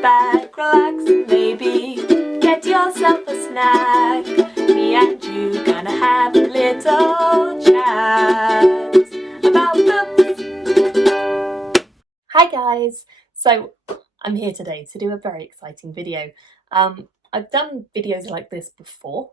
back, relax, and maybe get yourself a snack. Me and you gonna have a little chat about books. Hi guys! So I'm here today to do a very exciting video. I've done videos like this before,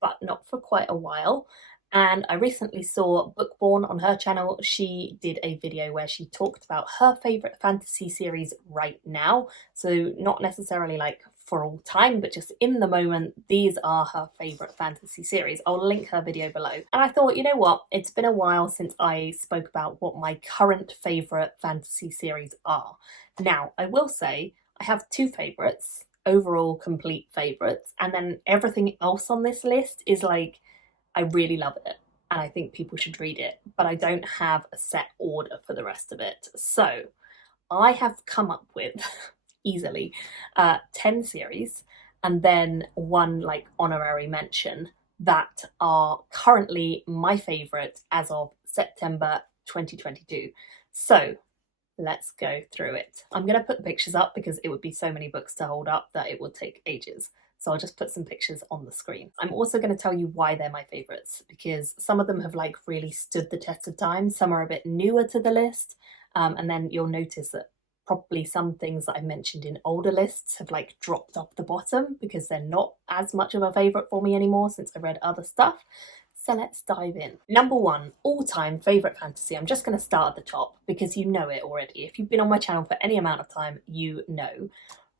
but not for quite a while. And I recently saw Bookborn on her channel. She did a video where she talked about her favourite fantasy series right now. So not necessarily like for all time, but just in the moment, these are her favourite fantasy series. I'll link her video below. And I thought, you know what? It's been a while since I spoke about what my current favourite fantasy series are. Now, I will say I have two favourites, overall complete favourites, and then everything else on this list is like, I really love it and I think people should read it, but I don't have a set order for the rest of it. So I have come up with easily 10 series and then one like honorary mention that are currently my favourite as of September 2022. So let's go through it. I'm going to put the pictures up because it would be so many books to hold up that it would take ages. So I'll just put some pictures on the screen. I'm also going to tell you why they're my favourites, because some of them have like really stood the test of time. Some are a bit newer to the list. And then you'll notice that probably some things that I mentioned in older lists have like dropped off the bottom because they're not as much of a favourite for me anymore since I read other stuff. So let's dive in. Number one, all-time favourite fantasy. I'm just going to start at the top because you know it already. If you've been on my channel for any amount of time, you know.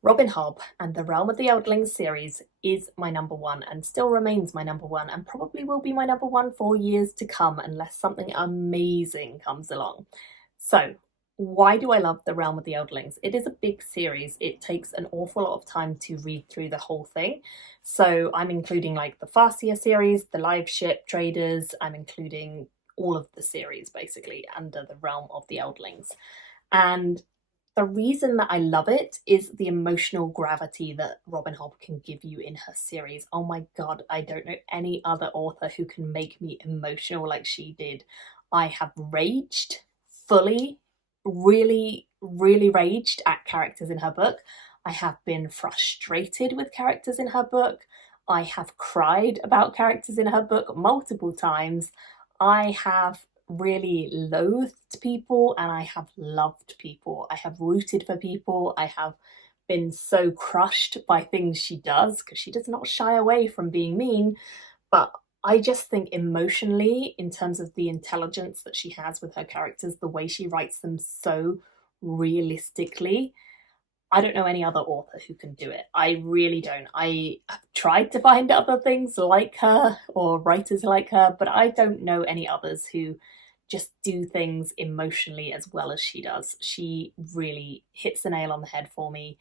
Robin Hobb and the Realm of the Eldlings series is my number one and still remains my number one and probably will be my number one for years to come unless something amazing comes along. So why do I love the Realm of the Eldlings? It is a big series. It takes an awful lot of time to read through the whole thing. So I'm including like the Farseer series, the live ship traders, I'm including all of the series basically under the Realm of the Eldlings. And the reason that I love it is the emotional gravity that Robin Hobb can give you in her series. Oh my god, I don't know any other author who can make me emotional like she did. I have raged fully, really raged at characters in her book. I have been frustrated with characters in her book. I have cried about characters in her book multiple times. I have really loathed people and I have loved people. I have rooted for people. I have been so crushed by things she does because she does not shy away from being mean. But I just think emotionally, in terms of the intelligence that she has with her characters, the way she writes them so realistically, I don't know any other author who can do it. I really don't. I have tried to find other things like her or writers like her, but I don't know any others who just do things emotionally as well as she does. She really hits the nail on the head for me.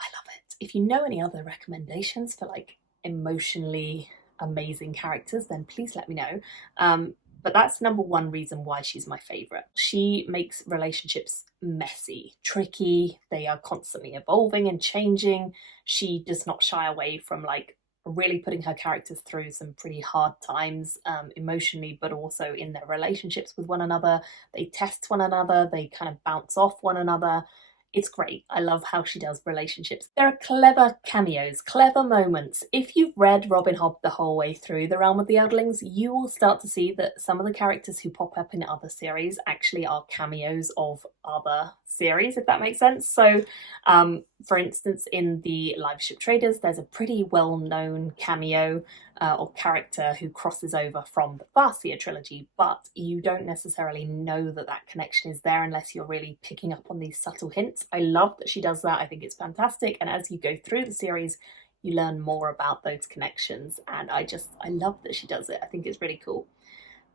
I love it. If you know any other recommendations for like emotionally amazing characters, then please let me know. But that's number one reason why she's my favourite. She makes relationships messy, tricky, they are constantly evolving and changing. She does not shy away from like really putting her characters through some pretty hard times emotionally, but also in their relationships with one another. They test one another, they kind of bounce off one another. It's great. I love how she does relationships. There are clever cameos, clever moments. If you've read Robin Hobb the whole way through The Realm of the Eldlings, you will start to see that some of the characters who pop up in other series actually are cameos of other series, if that makes sense. So, for instance, in the Live Ship Traders, there's a pretty well-known cameo or character who crosses over from the Farseer trilogy, but you don't necessarily know that that connection is there unless you're really picking up on these subtle hints. I love that she does that. I think it's fantastic. And as you go through the series, you learn more about those connections. And I love that she does it. I think it's really cool.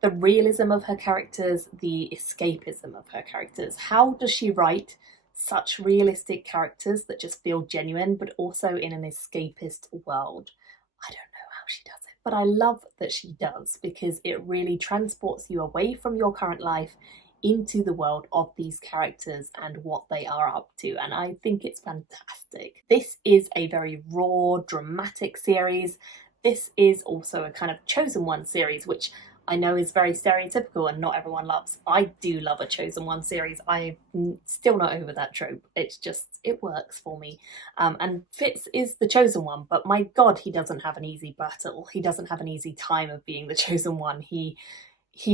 The realism of her characters, the escapism of her characters. How does she write such realistic characters that just feel genuine, but also in an escapist world? I don't know how she does it, but I love that she does because it really transports you away from your current life into the world of these characters and what they are up to, and I think it's fantastic. This is a very raw, dramatic series. This is also a kind of chosen one series, which I know is very stereotypical and not everyone loves. I do love a Chosen One series. I'm still not over that trope. It's just, it works for me. And Fitz is the Chosen One, but my God, he doesn't have an easy battle. He doesn't have an easy time of being the Chosen One. He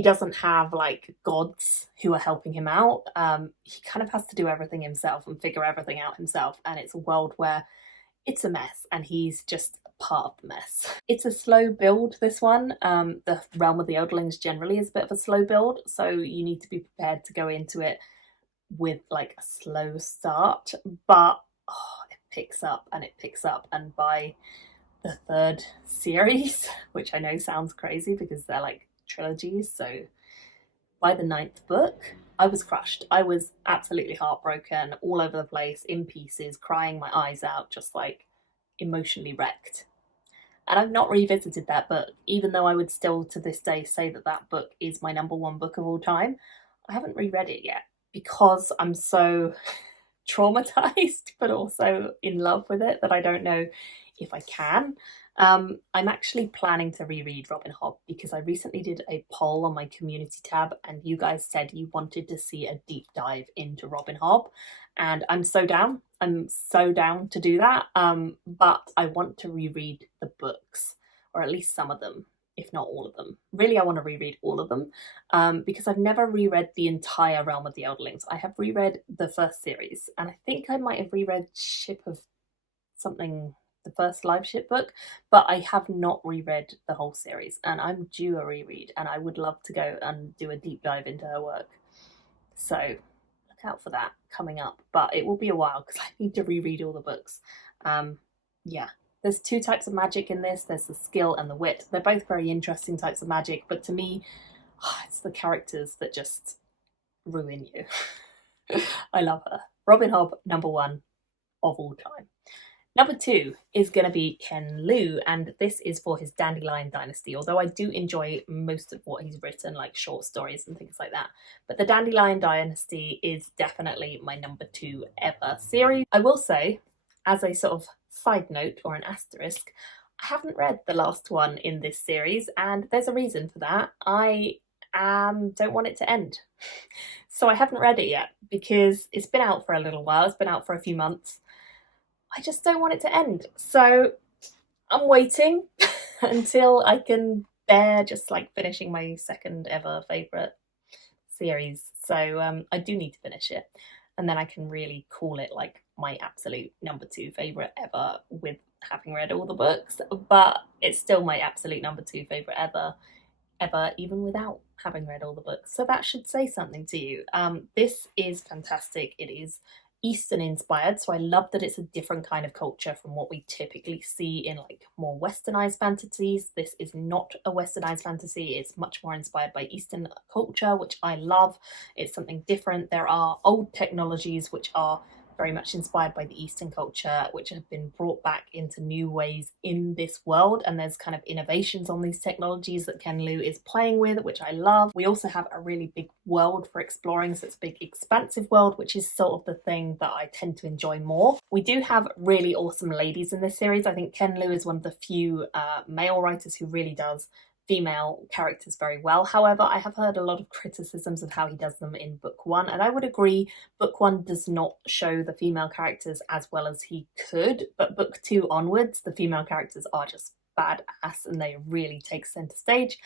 doesn't have like gods who are helping him out. He kind of has to do everything himself and figure everything out himself. And it's a world where it's a mess and he's just part of the mess. It's a slow build, this one. The Realm of the Elderlings generally is a bit of a slow build, so you need to be prepared to go into it with like a slow start, but it picks up and it picks up, and by the third series, which I know sounds crazy because they're like trilogies, so by the ninth book, I was crushed. I was absolutely heartbroken, all over the place, in pieces, crying my eyes out, just like emotionally wrecked. And I've not revisited that book, even though I would still to this day say that that book is my number one book of all time. I haven't reread it yet because I'm so traumatized, but also in love with it that I don't know if I can. I'm actually planning to reread Robin Hobb because I recently did a poll on my community tab and you guys said you wanted to see a deep dive into Robin Hobb, and I'm so down. I'm so down to do that. But I want to reread the books, or at least some of them, if not all of them. Really, I want to reread all of them because I've never reread the entire Realm of the Elderlings. I have reread the first series, and I think I might have reread Ship of something, the first live ship book, but I have not reread the whole series, and I'm due a reread, and I would love to go and do a deep dive into her work. So look out for that coming up, but it will be a while because I need to reread all the books. Yeah, there's two types of magic in this. There's the skill and the wit. They're both very interesting types of magic, but to me, it's the characters that just ruin you. I love her. Robin Hobb, number one of all time. Number two is going to be Ken Liu, and this is for his Dandelion Dynasty, although I do enjoy most of what he's written, like short stories and things like that. But the Dandelion Dynasty is definitely my number two ever series. I will say, as a sort of side note or an asterisk, I haven't read the last one in this series, and there's a reason for that. I don't want it to end. So I haven't read it yet because it's been out for a little while, it's been out for a few months. I just don't want it to end. So I'm waiting until I can bear just like finishing my second ever favourite series. So I do need to finish it. And then I can really call it like my absolute number two favourite ever with having read all the books. But it's still my absolute number two favourite ever, even without having read all the books. So that should say something to you. This is fantastic. It is Eastern inspired, so I love that it's a different kind of culture from what we typically see in like more westernized fantasies. This is not a westernized fantasy. It's much more inspired by Eastern culture, which I love. It's something different. There are old technologies which are very much inspired by the Eastern culture, which have been brought back into new ways in this world, and there's kind of innovations on these technologies that Ken Liu is playing with, which I love. We also have a really big world for exploring, so it's a big expansive world, which is sort of the thing that I tend to enjoy more. We do have really awesome ladies in this series. I think Ken Liu is one of the few male writers who really does female characters very well. However, I have heard a lot of criticisms of how he does them in book one, and I would agree book one does not show the female characters as well as he could, but book two onwards, the female characters are just badass and they really take centre stage,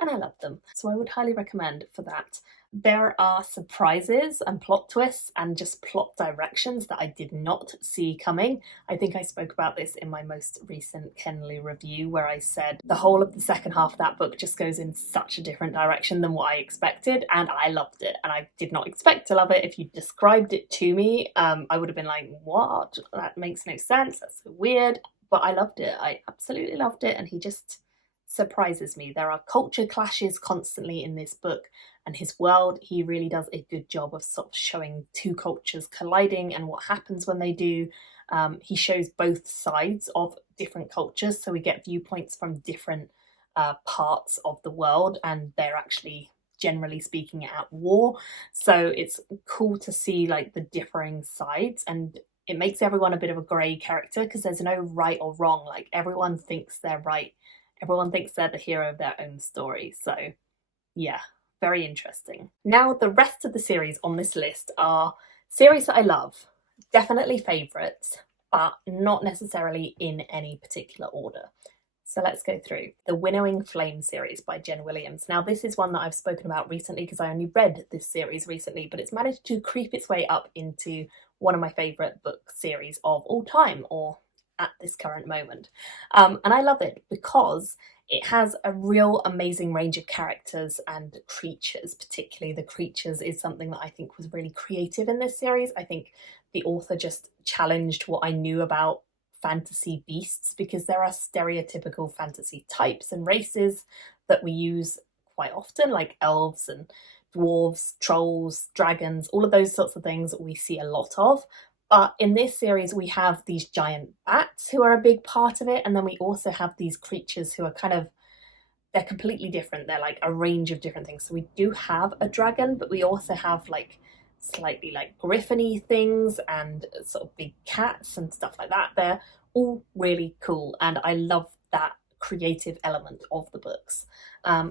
and I love them. So I would highly recommend for that. There are surprises and plot twists and just plot directions that I did not see coming. I think I spoke about this in my most recent Ken Liu review where I said the whole of the second half of that book just goes in such a different direction than what I expected, and I loved it. And I did not expect to love it. If you described it to me, I would have been like, what? That makes no sense. That's so weird. But I loved it. I absolutely loved it. And he just surprises me. There are culture clashes constantly in this book, and his world, he really does a good job of sort of showing two cultures colliding and what happens when they do. He shows both sides of different cultures, so we get viewpoints from different parts of the world, and they're actually, generally speaking, at war. So it's cool to see like the differing sides, and it makes everyone a bit of a grey character because there's no right or wrong. Like everyone thinks they're right. Everyone thinks they're the hero of their own story. So yeah, very interesting. Now, the rest of the series on this list are series that I love, definitely favourites, but not necessarily in any particular order. So let's go through. The Winnowing Flame series by Jen Williams. Now, this is one that I've spoken about recently because I only read this series recently, but it's managed to creep its way up into one of my favourite book series of all time, or at this current moment. And I love it because it has a real amazing range of characters and creatures. Particularly the creatures is something that I think was really creative in this series. I think the author just challenged what I knew about fantasy beasts, because there are stereotypical fantasy types and races that we use quite often, like elves and dwarves, trolls, dragons, all of those sorts of things we see a lot of. But in this series, we have these giant bats who are a big part of it, and then we also have these creatures who are they're completely different. They're like a range of different things. So we do have a dragon, but we also have like slightly like griffin-y things and sort of big cats and stuff like that. They're all really cool, and I love that creative element of the books.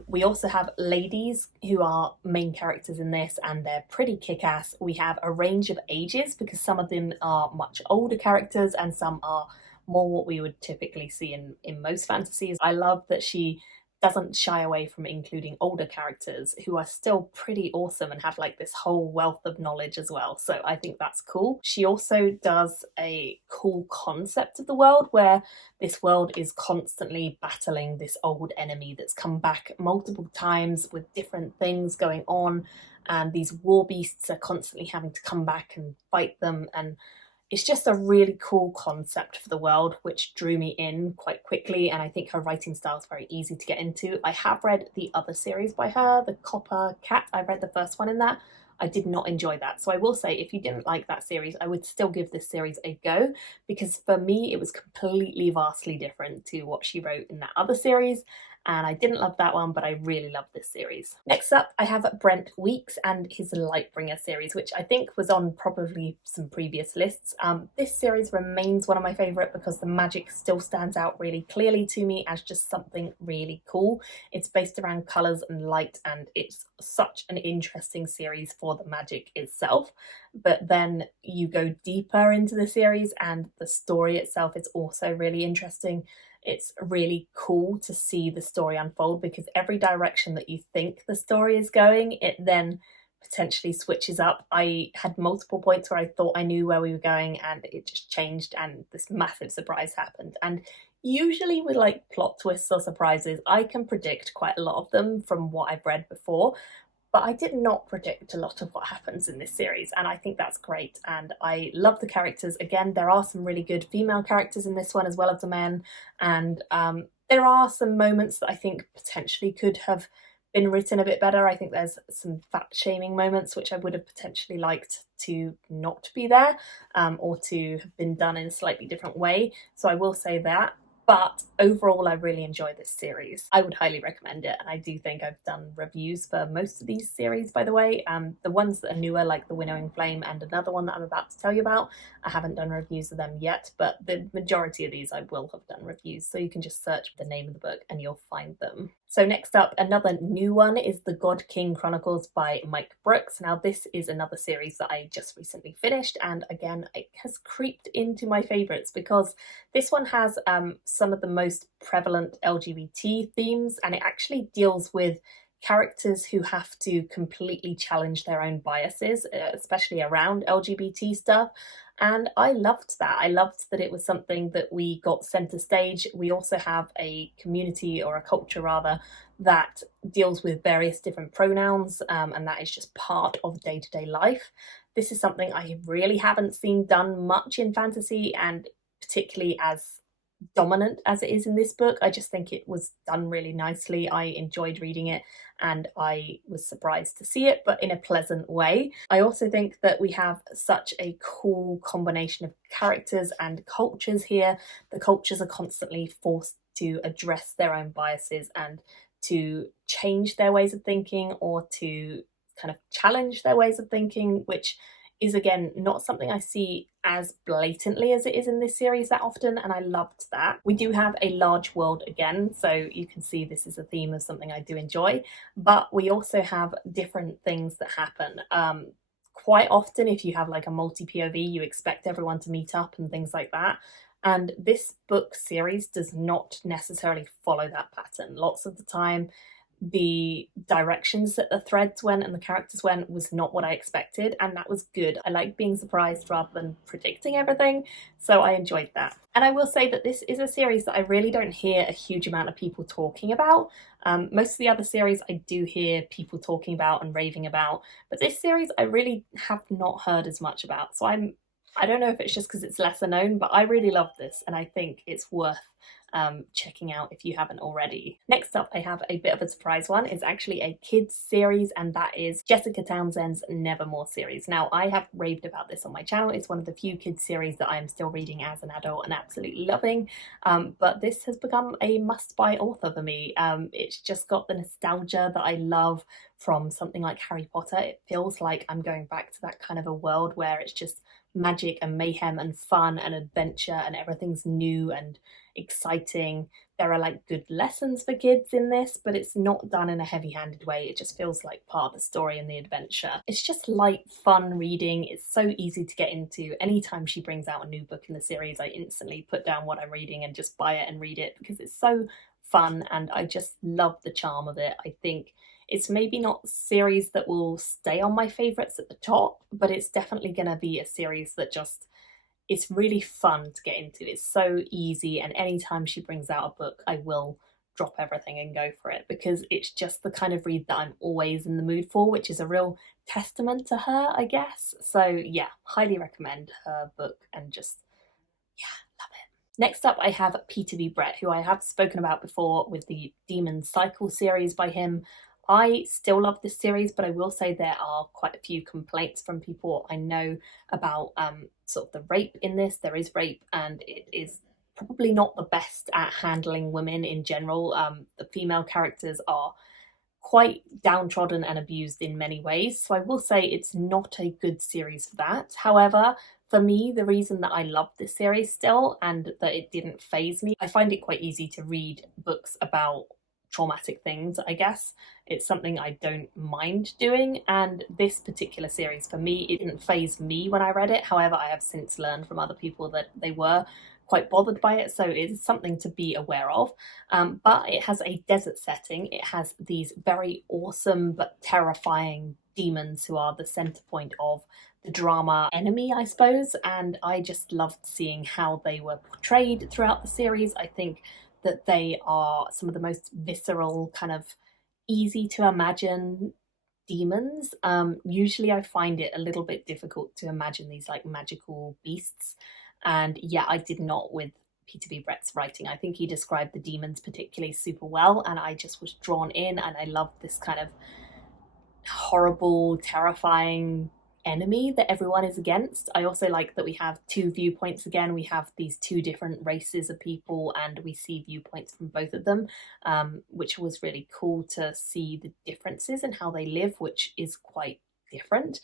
We also have ladies who are main characters in this, and they're pretty kick-ass. We have a range of ages because some of them are much older characters and some are more what we would typically see in most fantasies. I love that she doesn't shy away from including older characters who are still pretty awesome and have like this whole wealth of knowledge as well. So I think that's cool. She also does a cool concept of the world where this world is constantly battling this old enemy that's come back multiple times with different things going on, and these war beasts are constantly having to come back and fight them, and it's just a really cool concept for the world, which drew me in quite quickly, and I think her writing style is very easy to get into. I have read the other series by her, The Copper Cat. I read the first one in that. I did not enjoy that. So I will say, if you didn't like that series, I would still give this series a go, because for me, it was completely vastly different to what she wrote in that other series. And I didn't love that one, but I really love this series. Next up, I have Brent Weeks and his Lightbringer series, which I think was on probably some previous lists. This series remains one of my favourite because the magic still stands out really clearly to me as just something really cool. It's based around colours and light, and it's such an interesting series for the magic itself. But then you go deeper into the series, and the story itself is also really interesting. It's really cool to see the story unfold, because every direction that you think the story is going, it then potentially switches up. I had multiple points where I thought I knew where we were going and it just changed and this massive surprise happened. And usually with like plot twists or surprises, I can predict quite a lot of them from what I've read before. But I did not predict a lot of what happens in this series, and I think that's great. And I love the characters. Again, there are some really good female characters in this one as well as the men, and there are some moments that I think potentially could have been written a bit better. I think there's some fat-shaming moments which I would have potentially liked to not be there, or to have been done in a slightly different way. So I will say that. But overall, I really enjoy this series. I would highly recommend it, and I do think I've done reviews for most of these series, by the way. The ones that are newer, like The Winnowing Flame and another one that I'm about to tell you about, I haven't done reviews of them yet, but the majority of these I will have done reviews, so you can just search for the name of the book and you'll find them. So next up, another new one is The God King Chronicles by Mike Brooks. Now, this is another series that I just recently finished, and again, it has creeped into my favourites because this one has some of the most prevalent LGBT themes, and it actually deals with characters who have to completely challenge their own biases, especially around LGBT stuff. And I loved that. I loved that it was something that we got centre stage. We also have a community, or a culture rather, that deals with various different pronouns, and that is just part of day-to-day life. This is something I really haven't seen done much in fantasy, and particularly as dominant as it is in this book. I just think it was done really nicely. I enjoyed reading it and I was surprised to see it, but in a pleasant way. I also think that we have such a cool combination of characters and cultures here. The cultures are constantly forced to address their own biases and to change their ways of thinking, or to kind of challenge their ways of thinking, which is again not something I see as blatantly as it is in this series that often, and I loved that. We do have a large world again, so you can see this is a theme of something I do enjoy, but we also have different things that happen. Quite often, if you have like a multi POV, you expect everyone to meet up and things like that. And this book series does not necessarily follow that pattern. Lots of the time, the directions that the threads went and the characters went was not what I expected, and that was good. I like being surprised rather than predicting everything, so I enjoyed that. And I will say that this is a series that I really don't hear a huge amount of people talking about. Most of the other series I do hear people talking about and raving about, but this series I really have not heard as much about, so I don't know if it's just because it's lesser known, but I really love this and I think it's worth checking out if you haven't already. Next up, I have a bit of a surprise one. It's actually a kids series, and that is Jessica Townsend's Nevermore series. Now, I have raved about this on my channel. It's one of the few kids series that I am still reading as an adult and absolutely loving, but this has become a must-buy author for me. It's just got the nostalgia that I love from something like Harry Potter. It feels like I'm going back to that kind of a world where it's just magic and mayhem and fun and adventure and everything's new and exciting. There are like good lessons for kids in this, but it's not done in a heavy-handed way. It just feels like part of the story and the adventure. It's just light, fun reading. It's so easy to get into. Anytime she brings out a new book in the series, I instantly put down what I'm reading and just buy it and read it because it's so fun and I just love the charm of it. I think it's maybe not a series that will stay on my favourites at the top, but it's definitely going to be a series that just, it's really fun to get into. It's so easy, and anytime she brings out a book, I will drop everything and go for it because it's just the kind of read that I'm always in the mood for, which is a real testament to her, I guess. So yeah, highly recommend her book and just, yeah, love it. Next up, I have Peter V. Brett, who I have spoken about before with the Demon Cycle series by him. I still love this series, but I will say there are quite a few complaints from people I know about sort of the rape in this. There is rape, and it is probably not the best at handling women in general. The female characters are quite downtrodden and abused in many ways, so I will say it's not a good series for that. However, for me, the reason that I love this series still and that it didn't faze me, I find it quite easy to read books about traumatic things, I guess. It's something I don't mind doing, and this particular series for me, it didn't faze me when I read it. However, I have since learned from other people that they were quite bothered by it, so it is something to be aware of. But it has a desert setting. It has these very awesome but terrifying demons who are the center point of the drama enemy, I suppose, and I just loved seeing how they were portrayed throughout the series. I think that they are some of the most visceral, kind of easy to imagine demons. Usually I find it a little bit difficult to imagine these like magical beasts. And yeah, I did not with Peter V. Brett's writing. I think he described the demons particularly super well, and I just was drawn in, and I loved this kind of horrible, terrifying enemy that everyone is against. I also like that we have two viewpoints again. We have these two different races of people and we see viewpoints from both of them, which was really cool to see the differences in how they live, which is quite different.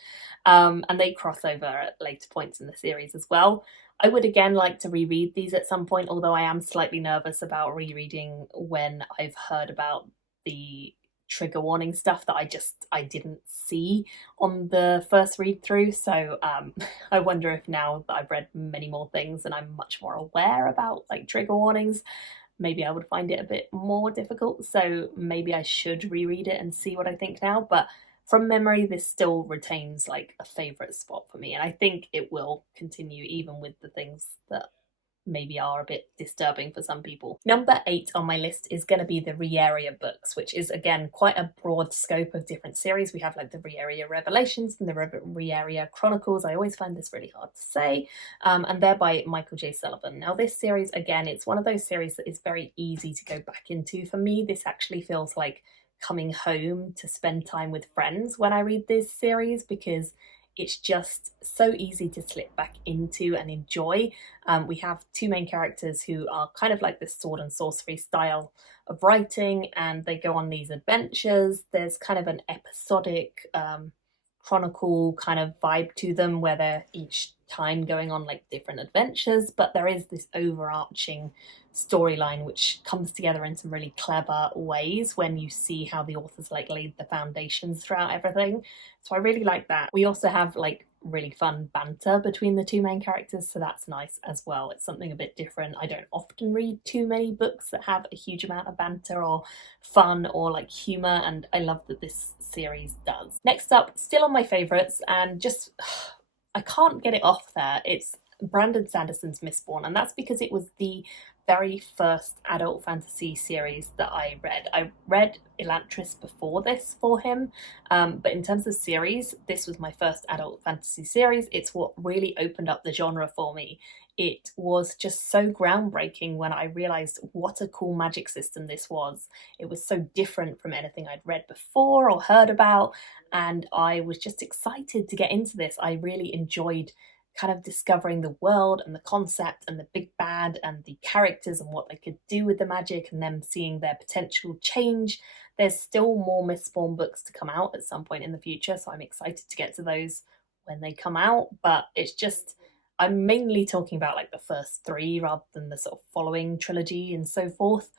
And they cross over at later points in the series as well. I would again like to reread these at some point, although I am slightly nervous about rereading when I've heard about the trigger warning stuff that I didn't see on the first read through. So I wonder if now that I've read many more things and I'm much more aware about like trigger warnings, maybe I would find it a bit more difficult. So maybe I should reread it and see what I think now. But from memory, this still retains like a favourite spot for me, and I think it will continue even with the things that maybe are a bit disturbing for some people. Number 8 on my list is going to be the Re-Area books, which is again quite a broad scope of different series. We have like the Re-Area Revelations and the Re-Area Chronicles. I always find this really hard to say. And they're by Michael J Sullivan. Now this series, again, it's one of those series that is very easy to go back into. For me, this actually feels like coming home to spend time with friends when I read this series, because it's just so easy to slip back into and enjoy. We have two main characters who are kind of like this sword and sorcery style of writing, and they go on these adventures. There's kind of an episodic chronicle kind of vibe to them, where they're each time going on like different adventures, but there is this overarching storyline which comes together in some really clever ways when you see how the authors like laid the foundations throughout everything. So I really like that. We also have like really fun banter between the two main characters, so that's nice as well. It's something a bit different. I don't often read too many books that have a huge amount of banter or fun or like humour, and I love that this series does. Next up, still on my favourites, and just I can't get it off there, it's Brandon Sanderson's Mistborn, and that's because it was the very first adult fantasy series that I read. I read Elantris before this for him, but in terms of series, this was my first adult fantasy series. It's what really opened up the genre for me. It was just so groundbreaking when I realised what a cool magic system this was. It was so different from anything I'd read before or heard about, and I was just excited to get into this. I really enjoyed kind of discovering the world and the concept and the big bad and the characters and what they could do with the magic, and them seeing their potential change. There's still more Mistborn books to come out at some point in the future, so I'm excited to get to those when they come out, but it's just, I'm mainly talking about like the first three rather than the sort of following trilogy and so forth.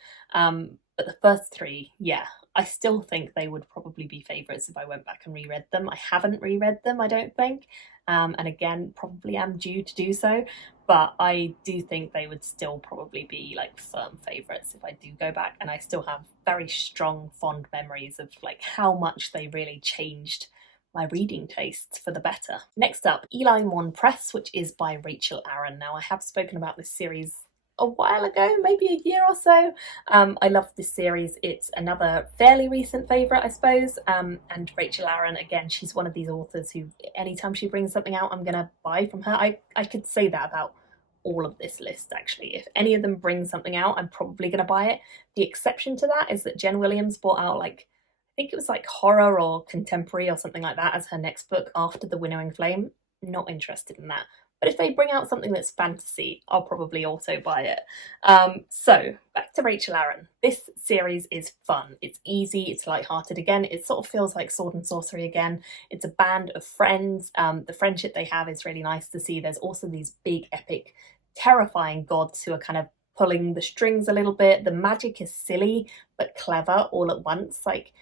But the first three, yeah, I still think they would probably be favourites if I went back and reread them. I haven't reread them, I don't think. And again, probably am due to do so, but I do think they would still probably be like firm favourites if I do go back, and I still have very strong fond memories of like how much they really changed my reading tastes for the better. Next up, Eli Mon Press, which is by Rachel Aaron. Now, I have spoken about this series a while ago, maybe a year or so. I love this series. It's another fairly recent favourite, I suppose. And Rachel Aaron, again, she's one of these authors who, anytime she brings something out, I'm going to buy from her. I could say that about all of this list, actually. If any of them bring something out, I'm probably going to buy it. The exception to that is that Jen Williams brought out like, I think it was like horror or contemporary or something like that as her next book after The Winnowing Flame. Not interested in that. But if they bring out something that's fantasy, I'll probably also buy it. So back to Rachel Aaron. This series is fun. It's easy. It's lighthearted again. It sort of feels like Sword and Sorcery again. It's a band of friends. The friendship they have is really nice to see. There's also these big, epic, terrifying gods who are kind of pulling the strings a little bit. The magic is silly but clever all at once. Like,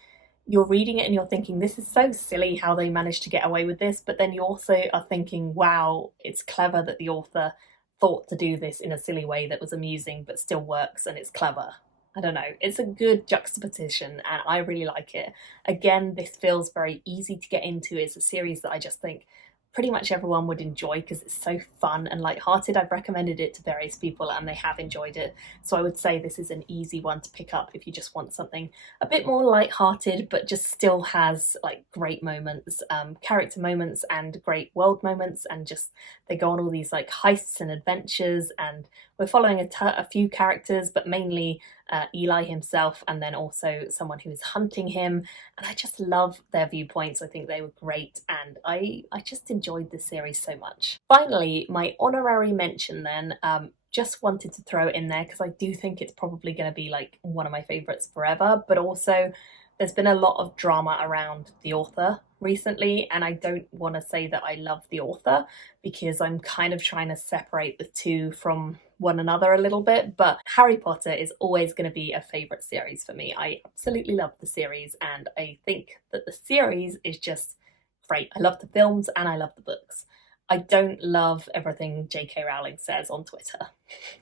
you're reading it and you're thinking, this is so silly how they managed to get away with this, but then you also are thinking, wow, it's clever that the author thought to do this in a silly way that was amusing but still works and it's clever. I don't know, it's a good juxtaposition and I really like it. Again, this feels very easy to get into. It's a series that I just think pretty much everyone would enjoy because it's so fun and lighthearted. I've recommended it to various people and they have enjoyed it. So I would say this is an easy one to pick up if you just want something a bit more lighthearted but just still has like great moments, character moments and great world moments, and just they go on all these like heists and adventures, and we're following a few characters, but mainly Eli himself, and then also someone who is hunting him, and I just love their viewpoints. I think they were great, and I just enjoyed this series so much. Finally, my honorary mention then, just wanted to throw it in there because I do think it's probably going to be like one of my favourites forever, but also there's been a lot of drama around the author recently, and I don't want to say that I love the author because I'm kind of trying to separate the two from one another a little bit, but Harry Potter is always going to be a favourite series for me. I absolutely love the series and I think that the series is just great. I love the films and I love the books. I don't love everything J.K. Rowling says on Twitter.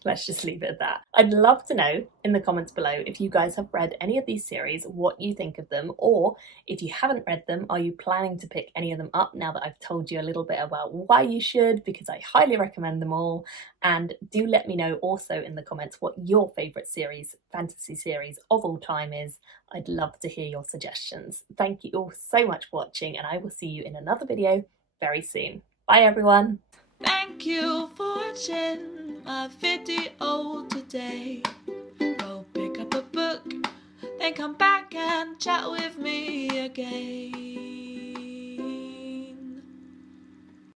Let's just leave it at that. I'd love to know in the comments below if you guys have read any of these series, what you think of them, or if you haven't read them, are you planning to pick any of them up now that I've told you a little bit about why you should, because I highly recommend them all. And do let me know also in the comments what your favourite series, fantasy series of all time is. I'd love to hear your suggestions. Thank you all so much for watching, and I will see you in another video very soon. Bye everyone. Thank you for watching my video today. Go pick up a book, then come back and chat with me again.